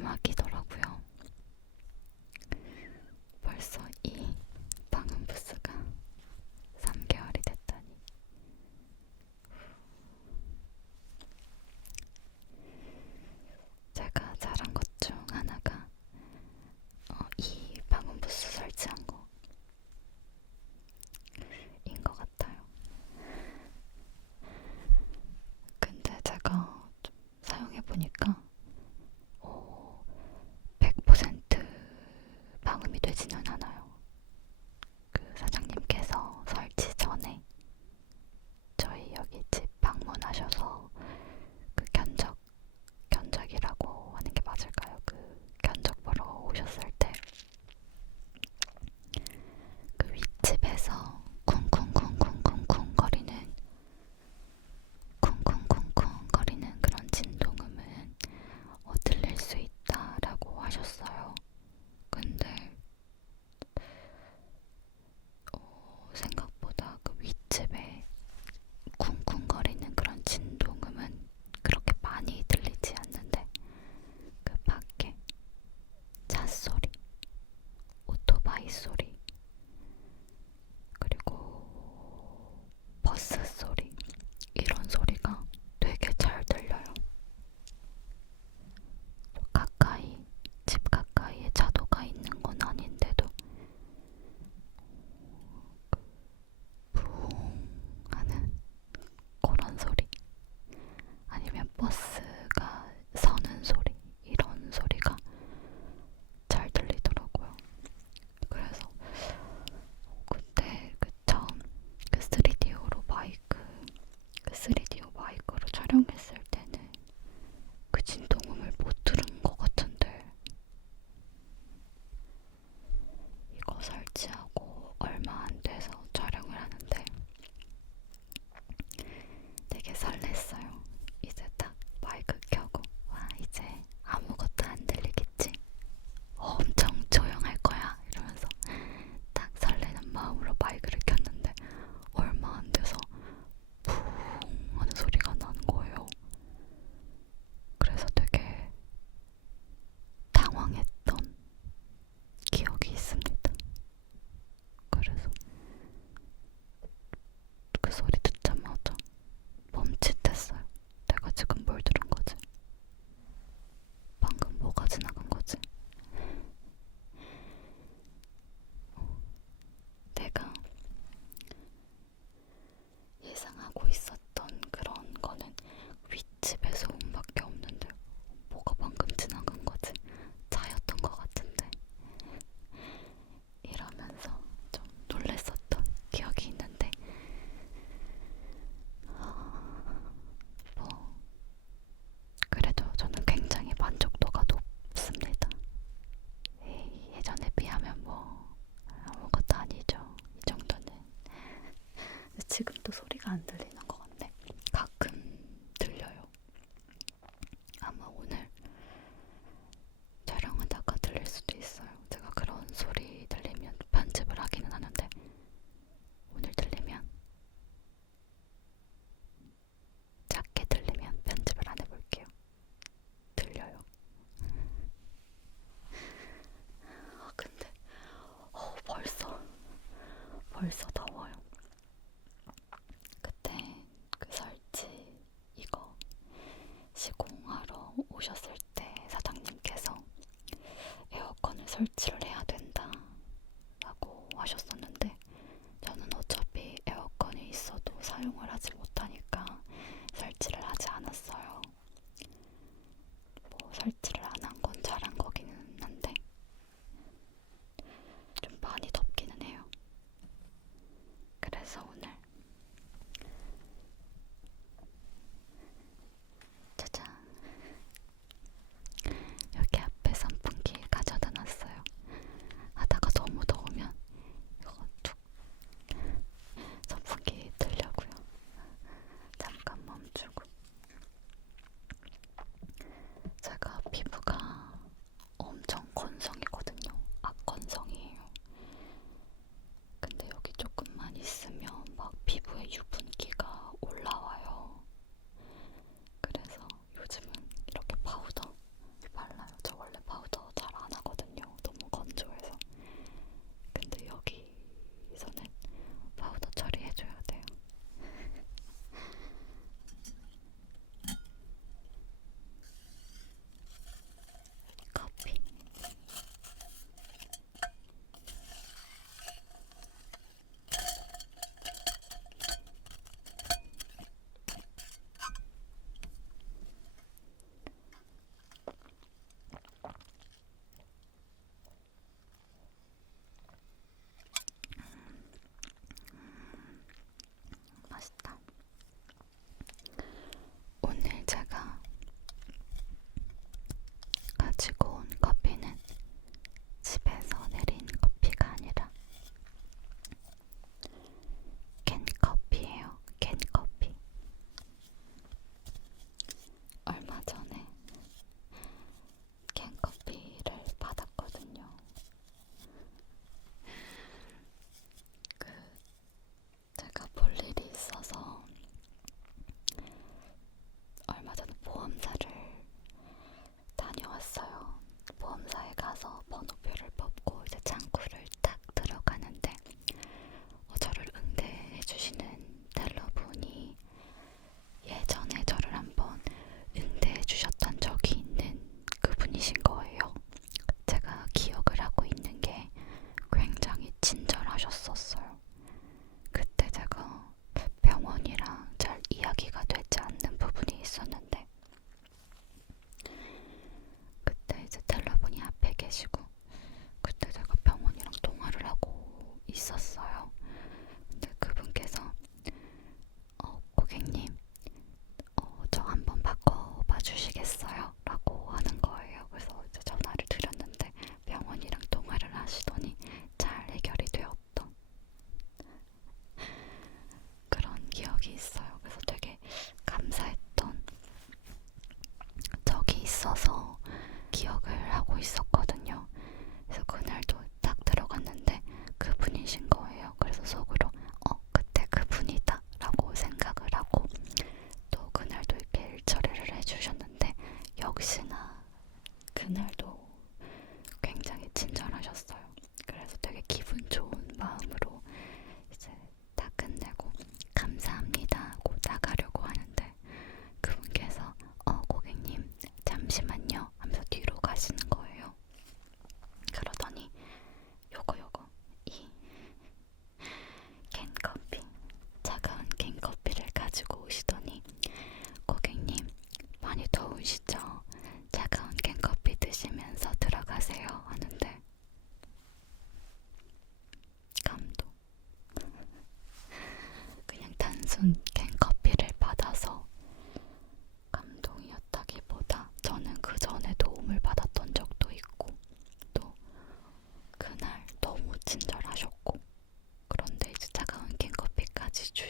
마지막이더라고요. 벌써 이 방음 부스가 3개월이 됐다니. 제가 잘한 것 중 하나가 이 방음 부스 설치한 거인 것 같아요. 근데 제가 좀 사용해보니까 100% 방음이 되지는 않아요. 그 사장님께서 설치 전에 저희 여기 집 방문하셔서 그 견적이라고 하는 게 맞을까요? 그 견적 보러 오셨을 때 그 윗집에서 쿵쿵쿵쿵 거리는 그런 진동음은 들릴 수 있다라고 하셨어요. 근데 생각보다 그 윗집에 쿵쿵거리는 그런 진동음은 그렇게 많이 들리지 않는데 그 밖에 차 소리, 오토바이 소리, 그리고 버스 소리, 이런 소리가 되게 잘 들려요. 집 가까이에 차도가 있는 건 아닌데도 부웅 하는 그런 소리, 아니면 버스가 서는 소리, 이런 소리가 잘 들리더라고요. 그래서 그때 처음 그 3DO 마이크로 촬영했을 때는 그 진동음을 못 들은 것 같은데 이거 설치하고 얼마 안 돼서 촬영을 하는데 되게 설렜어요. 이제 딱 마이크 켜고 와, 이제 아무것도 안 들리겠지? 엄청 조용할 거야 이러면서 딱 설레는 마음으로 마이크를 켰는데 얼마 안 돼서 푸웅 하는 소리가 나는 거예요. 그래서 되게 당황했던 기억이 있습니다. 그래서 그 소리 듣자마자 멈칫했어요. 내가 지금 뭘 들은 거지? 방금 뭐가 지나간 거지? 내가 예상하고 있었던 그런 거는 윗집의 소음밖에 없는데 뭐가 방금 지나간 거지? 차였던 것 같은데 이러면서 좀 놀랬었던 기억이 있는데 뭐 그래도 저는 굉장히 만족도가 높습니다. 예전에 비하면 뭐 아무것도 아니죠. 이 정도는. 지금도 소리가 안 들리는 것 같네. 가끔 들려요. 아마 오늘 촬영하다가 들릴 수도 있어요. 제가 그런 소리 들리면 편집을 하기는 하는데 오늘 들리면 작게 들리면 편집을 안 해볼게요. 들려요. 근데 벌써 더워요. 그때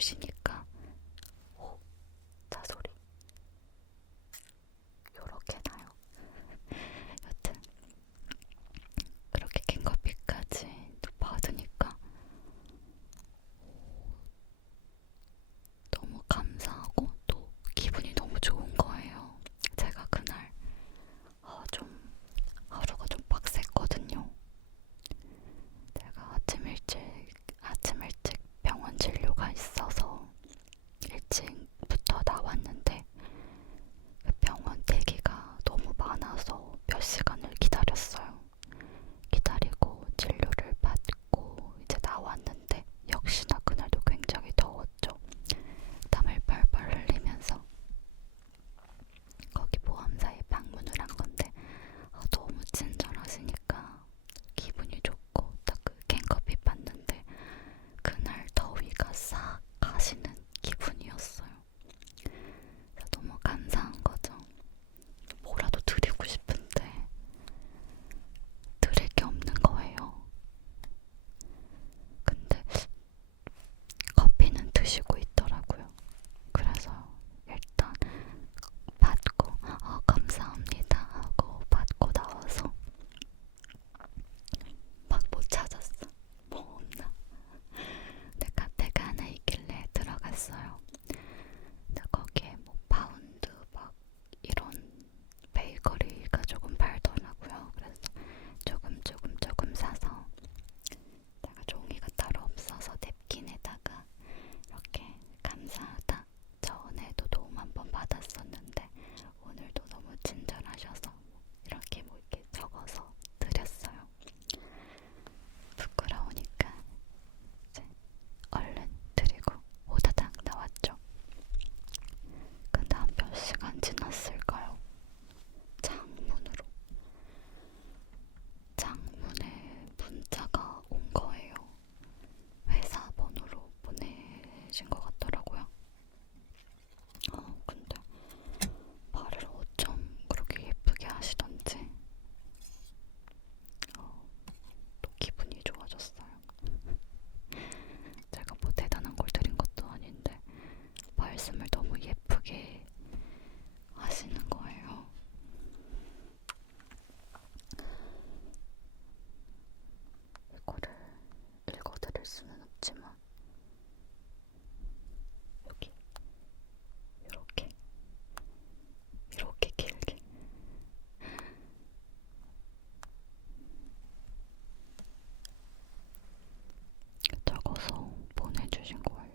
주시니까 차 소리 요렇게 나요. 여튼 그렇게 캔커피까지 받으니까 너무 감사하고 또 기분이 너무 좋은 거예요. 제가 그날 좀 하루가 좀 빡셌거든요. 제가 아침 일찍 병원 진료가 있어서 일찍부터 나왔는데 그 병원 대기가 너무 많아서 몇 시간을 기다렸어요. 기다리고 진료를 받고 이제 나왔는데 역시나 그날도 굉장히 더웠죠. 땀을 뻘뻘 흘리면서 거기 보험사에 방문을 한 건데 너무 친절하시니까 기분이 좋고 딱 그 캔커피 봤는데 그날 더위가 싹 가시는 기분이었어요. 너무 감사한 거죠. 뭐라도 드리고 싶은데 드릴 게 없는 거예요. 근데 커피는 드시고 있더라고요. 그래서 일단 받고 감사합니다 하고 받고 나와서 막 못 찾았어. 뭐 없나? 근데 카페가 하나 있길래 들어갔어요. 근데 거기에 뭐 파운드 막 이런 베이커리가 조금 팔더라고요. 그래서 조금 사서 제가 종이가 따로 없어서 냅킨에다가 이렇게 감사하다. 전에도 도움 한번 받았었는데 오늘도 너무 친절하셔서 이렇게 뭐 이렇게 적어서 드렸어요. 부끄러우니까 이제 얼른 드리고 오다닥 나왔죠. 그 다음 몇 시간 지났을까요? 장문에 문자가 온 거예요. 회사 번호로 보내신 것 같더라고요. 근데 말을 어쩜 그렇게 예쁘게 하시던지 또 기분이 좋아졌어요. 제가 뭐 대단한 걸 드린 것도 아닌데 말씀을 너무 예쁘게 하시는 거예요. 이거를 읽어드릴 수는 없지만 여기 이렇게 길게 적어서 보내주신 거예요.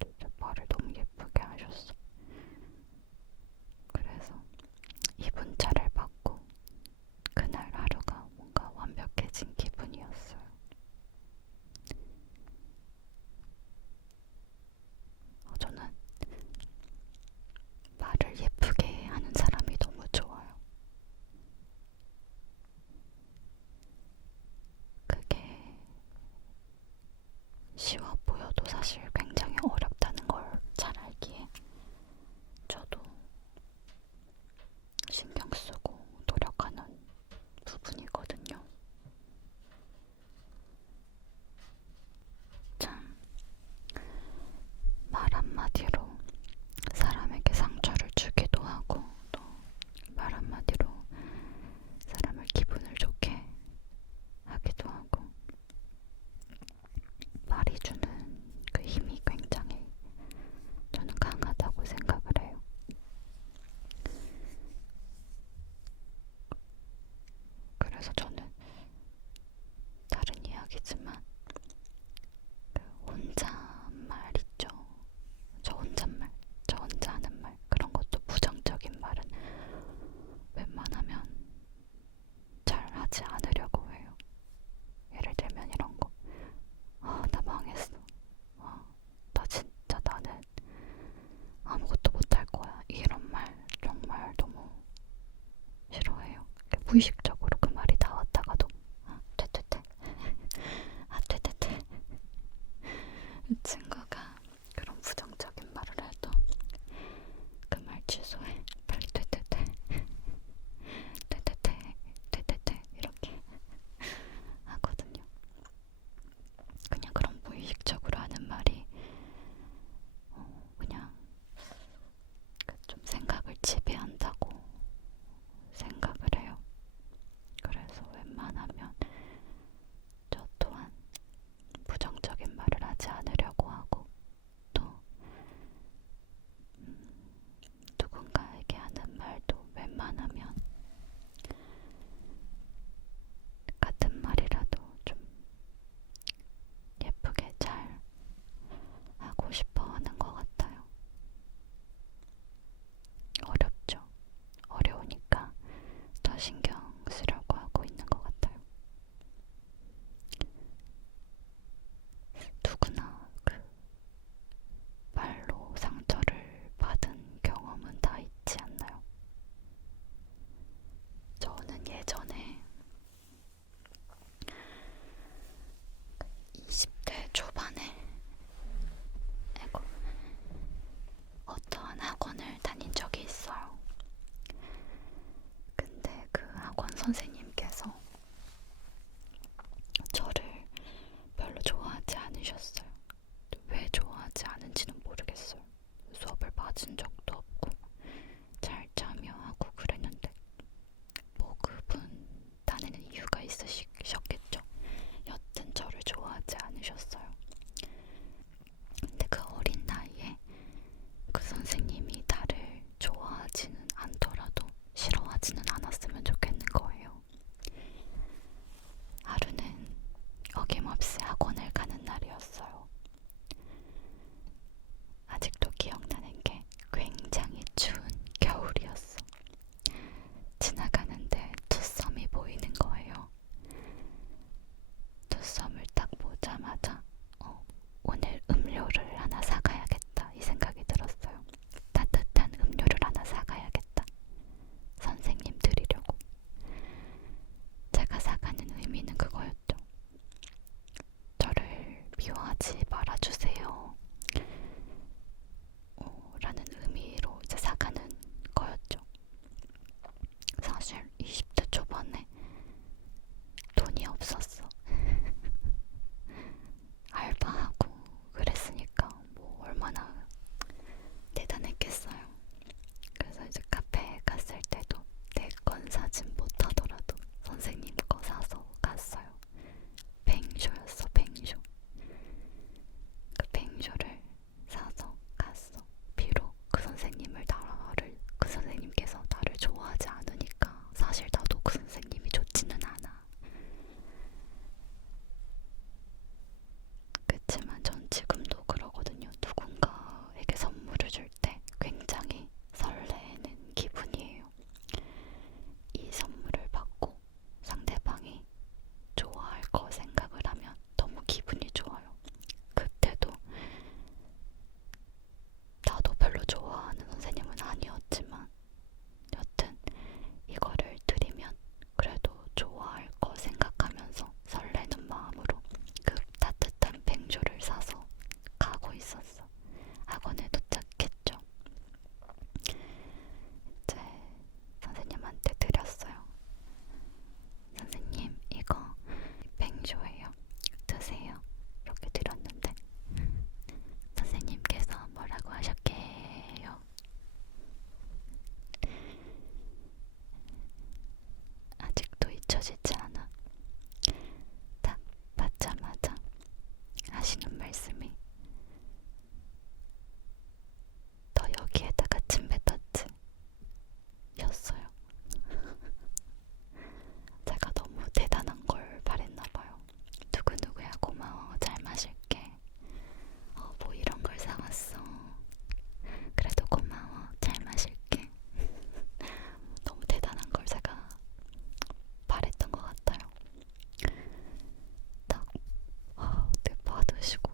진짜 말을 너무 예쁘게 하셨어. 그래서 이 문자를 받고 그날 하루가 뭔가 완벽해진 기분이었어요. 저는 말을 예쁘게 하는 사람이 너무 좋아요. 그게 쉬워 보여도 사실 굉장히 어렵다는 걸 잘 알기에 저도 신경 쓰고 노력하는 부분이거든요. 참, 말 한마디로 사람에게 상처를 주기도 하고 또 말 한마디로 사람을 기분을 좋게 하기도 하고 말이 주는 그 힘이 굉장히 저는 강하다고 생각을 해요. 그래서 저는 다른 이야기지만 그 혼잣말 있죠. 저 혼자 하는 말 그런 것도 부정적인 말은 웬만하면 잘 하지 않으려고 해요. 예를 들면 이런 거. 나 망했어. 나 진짜 나는 아무것도 못할 거야. 이런 말 정말 너무 싫어해요. 무의식적으로 그 말이 나왔다가도 퇴퇴퇴 퇴퇴퇴 친구가 그런 부정적인 말을 해도 그 말 취소해. 빨리 퇴퇴퇴 퇴퇴퇴 이렇게 하거든요. 그냥 그런 무의식적으로 하는 말이 잊혀지지 않아. 딱 받자마자 하시는 말씀이 너 여기에다가 침 뱉었지? 였어요. 제가 너무 대단한 걸 바랬나봐요. 누구누구야 고마워 잘 마실게. 뭐 이런 걸 사왔어. 그래도 고마워 잘 마실게. 너무 대단한 걸 제가 바랬던 것 같아요. 딱 네, 받으시고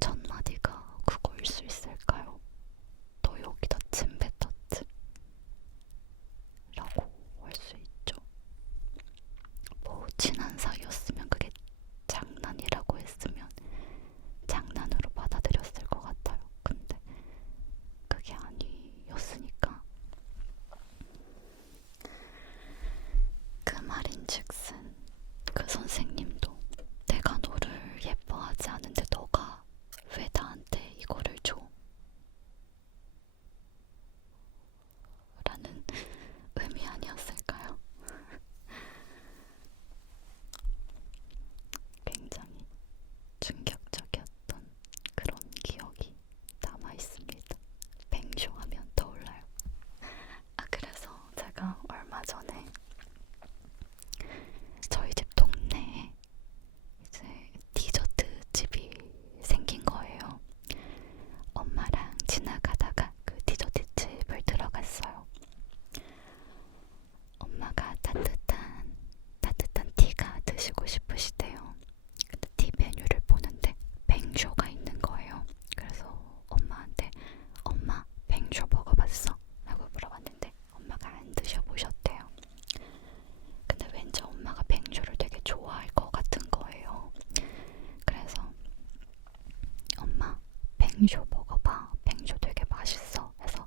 첫 마디가 그거일 수 있을까요? 너 여기다 침 뱉었지? 라고 할 수 있죠. 뭐 친한 사이였으면 그게 장난이라고 했으면 장난으로 받아들였을 것 같아요. 근데 그게 아니었으니까 그 말인즉슨 그 선생님도 내가 너를 예뻐하지 않은데 너가 왜 나한테 이거를 줘? 라는 의미 아니었을까요? 굉장히 충격적이었던 그런 기억이 남아있습니다. 뱅쇼하면 떠올라요. 그래서 제가 얼마 전에 저희 집 동네에 이제 디저트 집이 생긴 거예요. 엄마랑 지나가다가 그 디저트 집을 들어갔어요. 엄마가 따뜻한 티가 드시고 싶으시대요. 근데 티 메뉴를 보는데 뱅쇼가 있는 거예요. 그래서 엄마한테 엄마 뱅쇼 먹어봤어? 라고 물어봤는데 엄마가 안 드셔보셨대요. 근데 왠지 엄마가 뱅쇼를 되게 좋아할 것 같은 거예요. 그래서 엄마 뱅쇼 먹어봐. 뱅쇼 되게 맛있어. 해서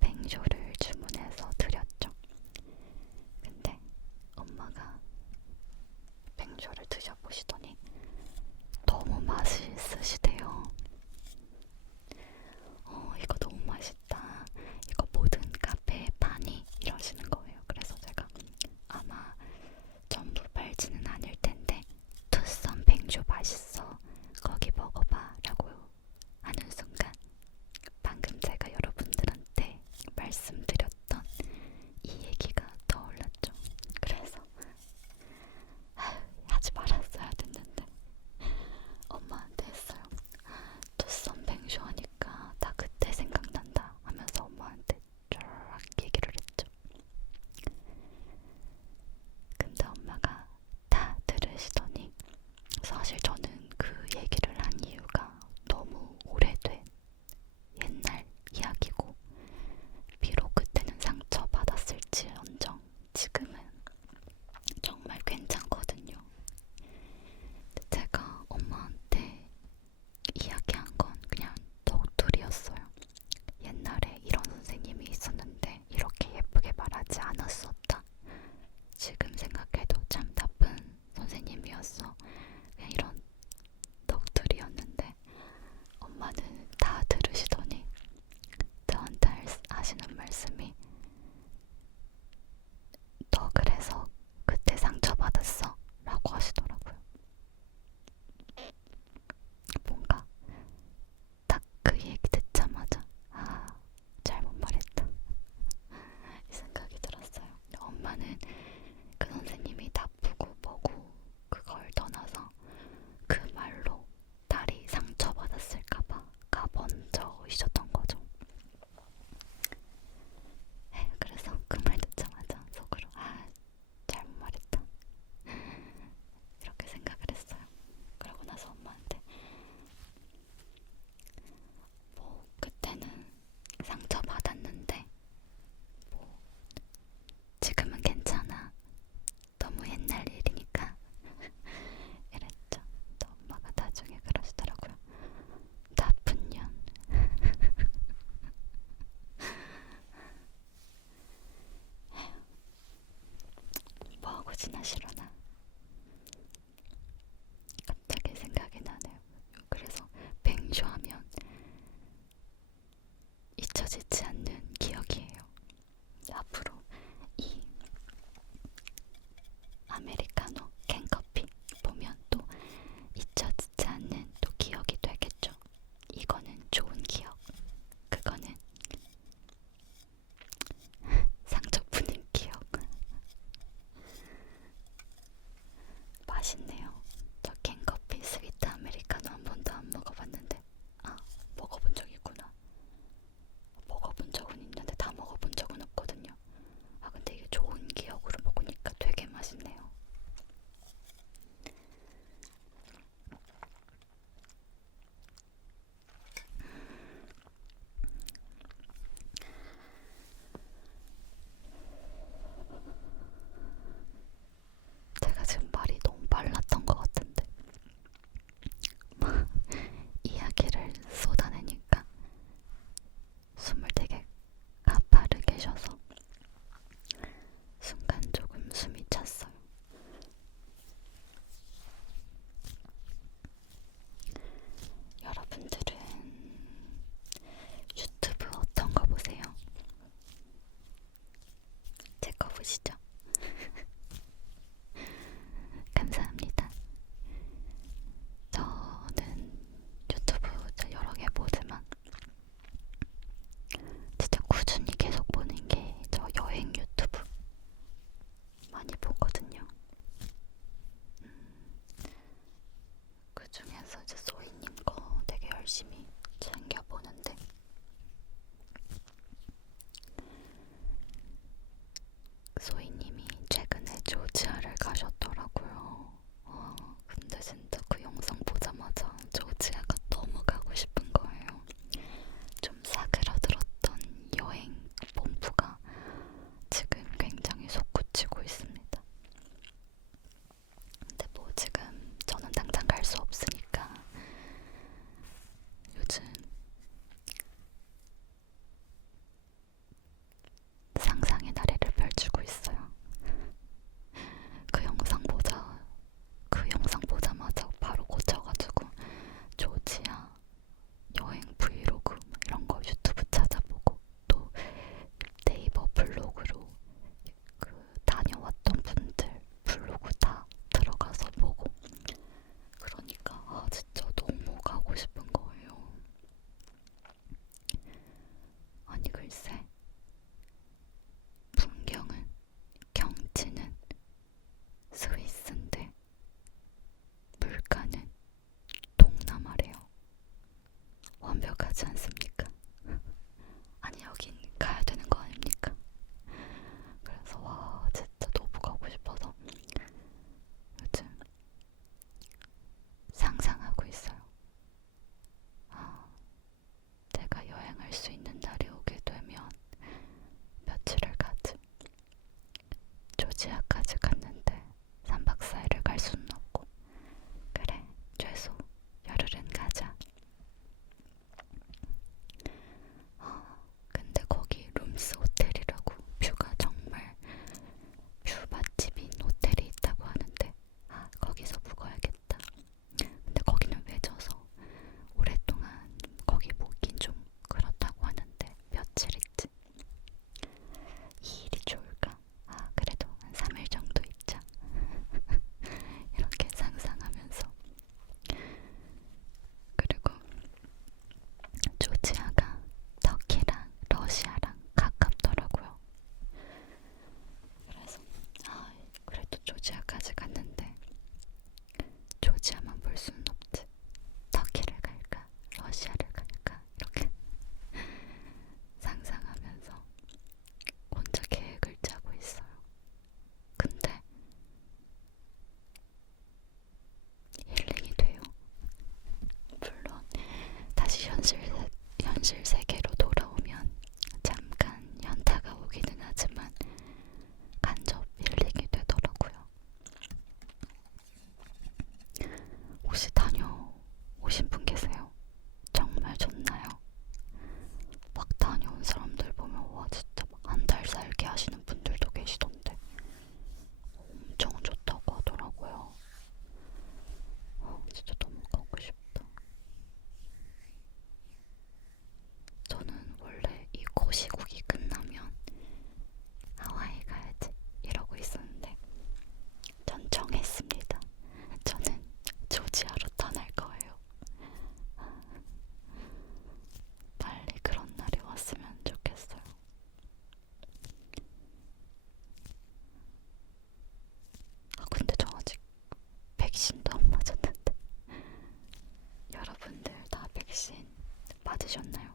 뱅쇼를 주문해서 드렸죠. 근데 엄마가 뱅쇼를 드셔보시더니 너무 맛있으시대요. 이거 너무 맛있다. 이거 모든 카페에 파니? 이러시는 거예요. 그래서 제가 아마 전부 팔지는 않을 텐데 투썸 뱅쇼 맛있어. 거기 먹어봐. 라고 하는 순간 방금 제가 여러분들한테 말씀드렸던 이 얘기가 떠올랐죠. 그래서 하지 말았어야 됐는데 엄마한테 했어요. 투썸 뱅쇼 하니까 다 그때 생각난다 하면서 엄마한테 쫙 얘기를 했죠. 근데 엄마가 다 들으시더니 사실 저는 그 얘기를 한 이유가 너무 오래된 옛날 이야기고 비록 그때는 상처받았을지언정 지금은 정말 괜찮거든요. 제가 엄마한테 이야기한 건 그냥 넋두리였어요. 옛날에 이런 선생님이 있었는데 이렇게 예쁘게 말하지 않았었다. 지금 생각해도 참 나쁜 선생님이었어. 그냥 이런 넋두리였는데 엄마는 다 들으시더니 저한테 하시는 말씀이 너 그래서 그때 상처받았어? 라고 하시더라고요. 뭔가 딱 그 얘기 듣자마자 잘못 말했다 이 생각이 들었어요. 엄마는 그 선생님이 나쁘고 뭐고 그걸 떠나서 그 말로 딸이 상처받았을까봐 가 먼저이셨던 거죠. 그래서 그 말 듣자마자 속으로 잘못 말했다 이렇게 생각을 했어요. 그러고 나서 엄마한테 뭐 그때는 상처받았는데 뭐 지금은 괜찮아. 너무 옛날 일이니까 이랬죠. 또 엄마가 나중에 그러시더라고요. 나쁜 년. 뭐하고 지나시려나 갑자기 생각이 나네요. 그래서 뱅쇼하면 잊혀지지 않는 기억이에요. 앞으로 이 글쎄, 풍경은, 경치는 스위스인데 물가는 동남아래요. 완벽하지 않습니까? 아니, 여긴 가야 되는 거 아닙니까? 그래서 와, 진짜 너무 가고 싶어서 요즘 상상하고 있어요. 아, 내가 여행할 수 있는 날이 오게 되면 며칠을 가지. 조지아까지 갔는데 3박 4일을 갈 수는 없고, 그래, 최소 열흘은 가자. 근데 거기 룸스 호텔이라고 뷰가 정말 뷰 맛집인 호텔이 있다고 하는데, 아, 거기서 묵어야겠다. 근데 거기는 외져서 오랫동안 거기 묵긴 좀 그렇다고 하는데 며칠 있지? 2일이 좋을까? 아, 그래도 한 3일 정도 있자. 이렇게 상상하면서. 그리고 조지아가 터키랑 러시아랑 가깝더라고요. 그래서 아, 그래도 조지아까지 갔는데 조지아만 볼 수는 없지. 터키를 갈까? 러시아를 갈까? 이렇게 상상하면서 혼자 계획을 짜고 있어요. 근데 힐링이 돼요. 물론 다시 현실 세계로 돌아오면 잠깐 현타가 오기는 하지만 간접 힐링이 되더라고요. 혹시 다녀오신 분 계세요? 정말 좋나요? 막 다녀온 사람들 보면 와, 진짜 막 한 달 살게 하시는 분들도 계시던데 엄청 좋다고 하더라고요. 진짜 너무 가고 싶다. 저는 원래 이 고시국이 끝나면 하와이 가야지 이러고 있었는데 전 정했습니다. 저는 조지아로 떠날 거예요. 빨리 그런 날이 왔으면 좋겠어요. 아, 근데 저 아직 백신도 안 맞았는데. 여러분들 다 백신 맞으셨나요?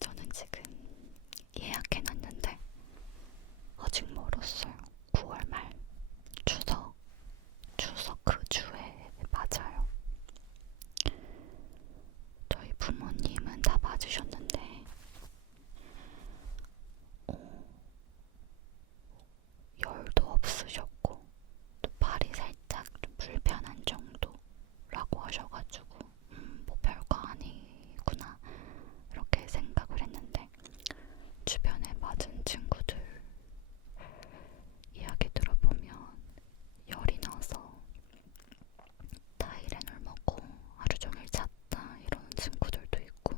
저는 지금 예약해놨는데 아직 멀었어요. 9월 말 추석 그 주에 맞아요. 저희 부모님은 다 맞으셨는데 열도 없으셨고 또 발이 살짝 좀 불편한 정도라고 하셔가지고 뭐 별거 아니구나 이렇게 생각을 했는데 주변에 맞은 친구들 이야기 들어보면 열이 나서 타이레놀 먹고 하루 종일 잤다 이러는 친구들도 있고,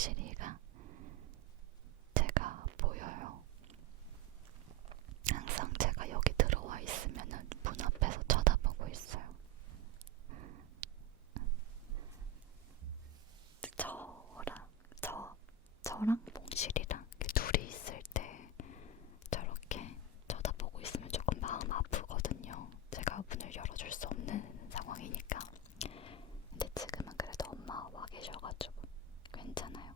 몽실이가 제가 보여요. 항상 제가 여기 들어와 있으면은 문 앞에서 쳐다보고 있어요. 저랑 몽실이랑 둘이 있을 때 저렇게 쳐다보고 있으면 조금 마음 아프거든요. 제가 문을 열어줄 수 없는 상황이니까. 근데 지금은 그래도 엄마가 와 계셔가지고 괜찮아요.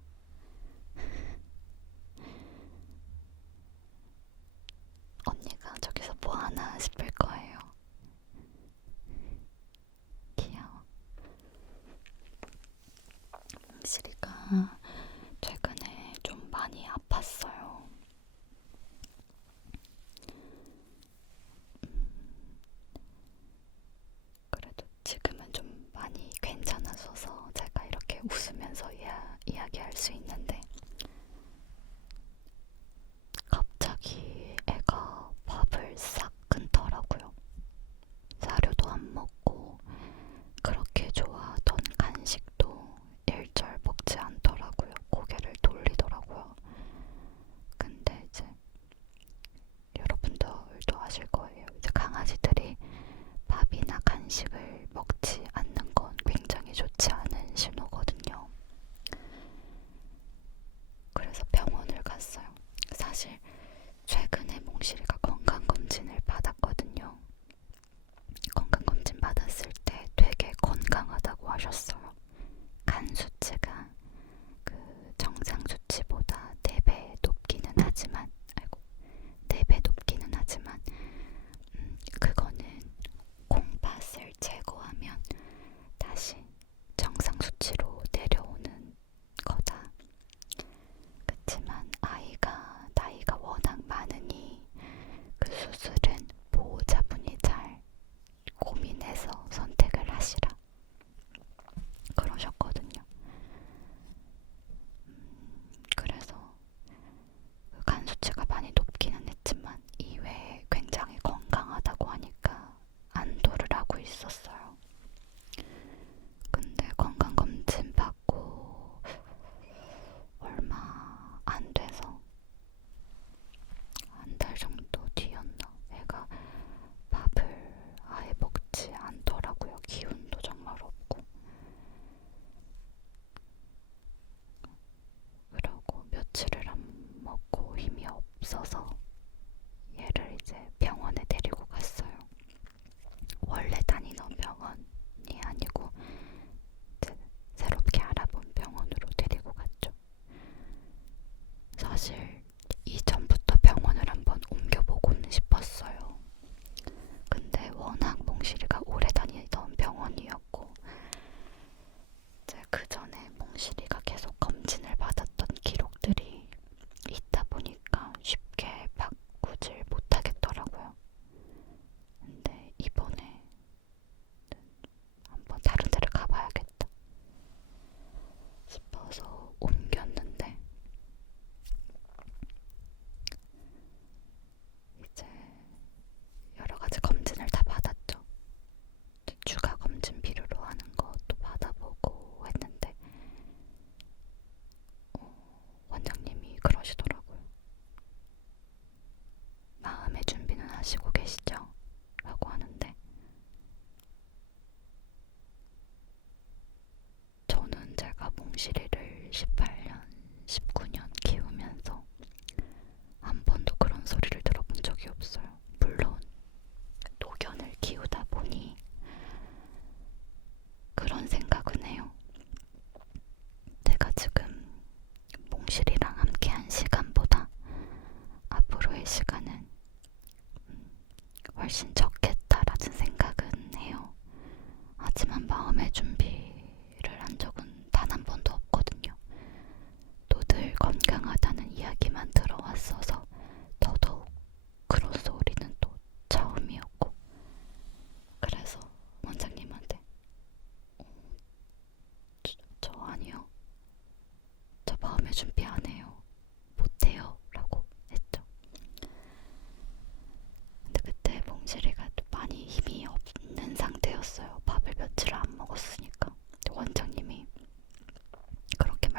언니가 저기서 뭐 하나 싶을 거예요. 귀여워. 몽실이가 최근에 좀 많이 아팠어요. 그래도 지금은 좀 많이 괜찮아져서 제가 이렇게 웃으면서 이야기할 수 있는데 갑자기 애가 밥을 싹 끊더라고요. 사료도 안 먹고 그렇게 좋아하던 간식도 일절 먹지 않더라고요. 고개를 돌리더라고요. 근데 이제 여러분들도 아실 거예요. 이제 강아지들이 밥이나 간식을 먹지 않는 건 굉장히 좋지 않은 신호거든요.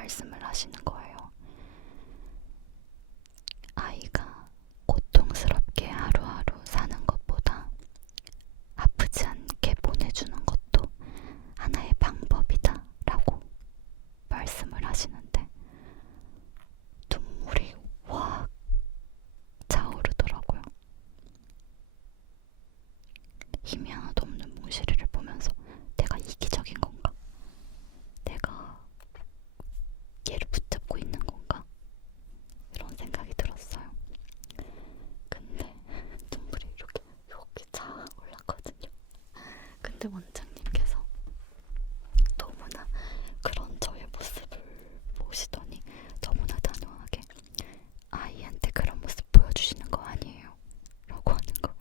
말씀을 하시는 거예요. 아이가 고통스럽게 하루하루 사는 것보다 아프지 않게 보내주는 것도 하나의 방법이다 라고 말씀을 하시는데 눈물이 확 차오르더라고요. 힘이 하나도 없는 몽실이를 보면서 내가 이기적인 건가? 내가 얘를 붙잡고 있는 건가? 이런 생각이 들었어요. 근데 눈물이 이렇게 차올랐거든요. 근데 원장님께서 너무나 그런 저의 모습을 보시더니 너무나 단호하게 아이한테 그런 모습 보여주시는 거 아니에요? 라고 하는 거예요.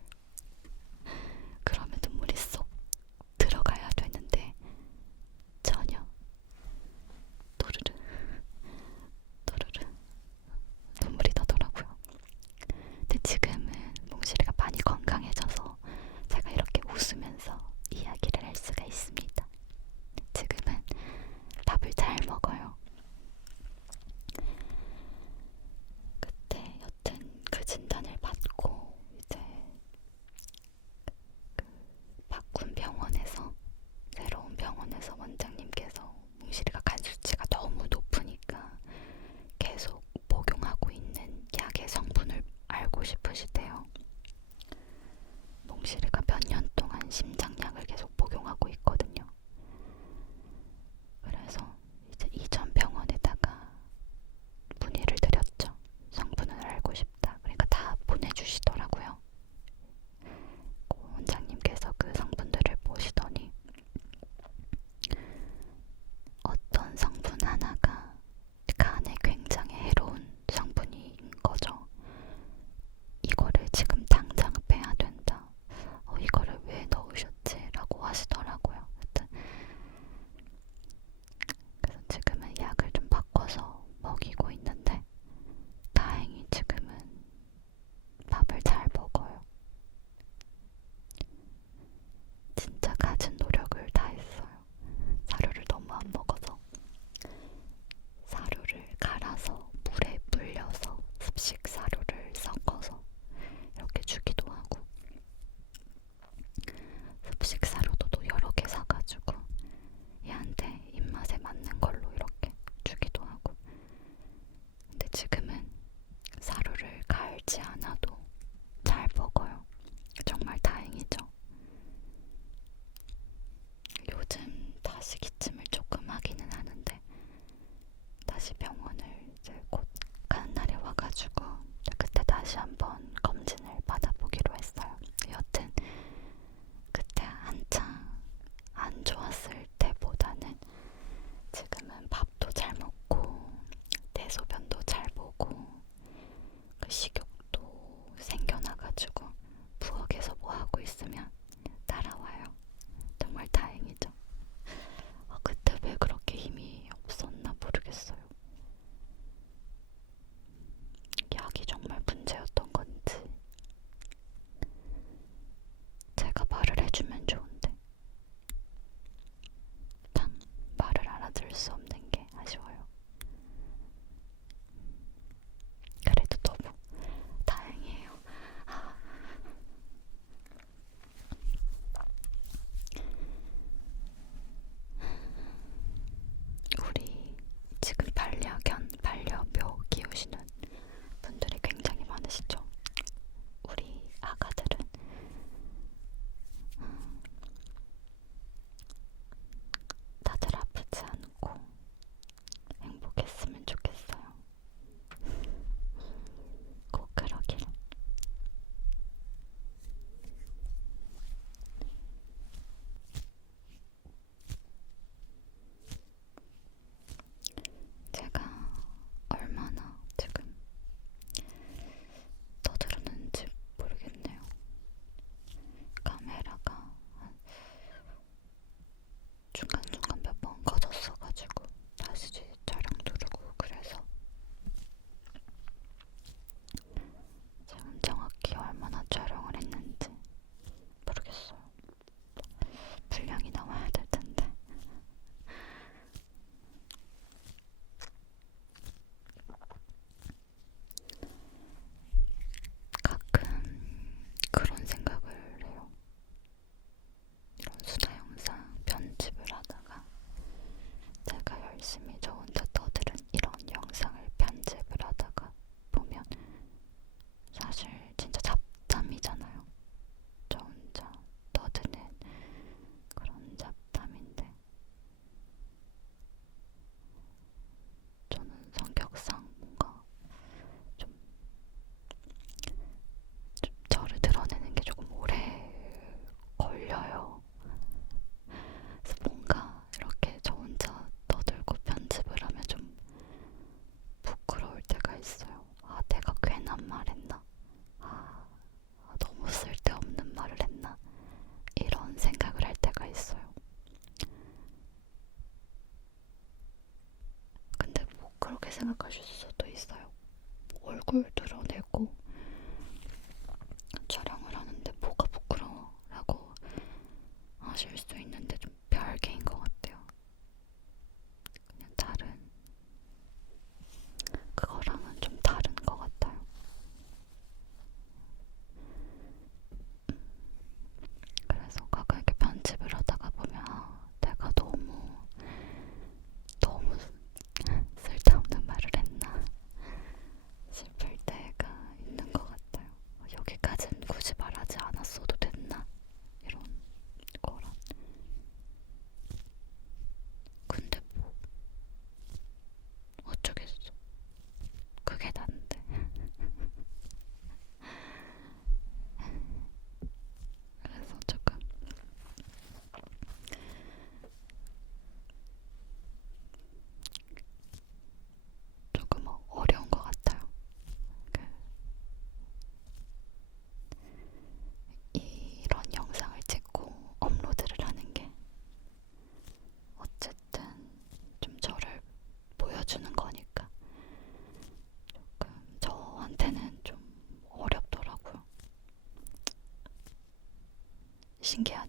그러면 눈물이 쏙 들어가야 되는데 전혀 또르르 또르르 눈물이 나더라고요. 근데 지금은 몽실이가 많이 건강해져서 제가 이렇게 웃으면서 이야기를 할 수가 있습니다. 지금은 밥을 잘 먹어요. 그때 여튼 그 진단을 받고 이제 그 바꾼 병원에서 새로운 병원에서 원장님께서 몽실이가 간 수치가 너무 높으니까 계속 복용하고 있는 약의 성분을 알고 싶으시대요. 몽실이가 몇 년 동안 심장약을 계속 복용하고 있거든요. 그래서 이제 이전 병원에다가 문의를 드렸죠. 성분을 알고 싶다. 그러니까 다 보내주시더라고요. 원장님께서 그 성분들을 보시더니 어떤 성분 하나가 간에 굉장히 해로운 성분인 거죠. 이거를 지금 당장 빼야 된다. 이거를 왜 넣으셨지? 라고 하시더라고요. 하여튼 그래서 지금은 약을 좀 바꿔서 먹이고 있는데 다행히 지금은 밥을 잘 먹어요. 진짜 갖은 노력을 다했어요. 사료를 너무 안 먹어서 사료를 갈아서 물에 불려서 습식 사료를 섞어서 이렇게 주기도 하고 습식 사료도 또 여러 개 사가지고 얘한테 입맛에 맞는 걸로 이렇게 주기도 하고. 근데 지금은 사료를 갈지 않아도 잘 먹어요. 정말 다행이죠. 요즘 다시 기침을 조금 하기는 하는데 다시 병원을 이제 곧 가는 날에 와가지고 그때 다시 한번 검진을 받아보기로 했어요. 여튼 그때 한창 안 좋았을 때보다는 지금은 밥도 잘 먹고 대소변도 잘 보고 그 식욕도 생겨나가지고 부엌에서 뭐 하고 있으면 따라와요. 정말 다행이죠. 그때 왜 그렇게 힘이 없었나 모르겠어요. 약이 정말 문제였던 건지 생각하실 수도 있어요. 얼굴 드러내고 촬영을 하는데 뭐가 부끄러워? 라고 하실 수 있는데 좀 별개인 것 같아요. 그냥 그거랑은 좀 다른 것 같아요. 그래서 가끔 이렇게 편집을 하다가 보면 내가 너무 쓸데없는 말을 했나 싶을 때가 있는 것 같아요. 여기까지는 굳이 말하지 않았어도 됐나? 이런 거랑. 근데 뭐 어쩌겠어. 그게 난데. 그래서 조금 어려운 것 같아요. 이런 영상을 찍고 업로드를 하는 게 어쨌든 좀 저를 보여주는 거니까 조금 저한테는 좀 어렵더라고요. 신기하죠?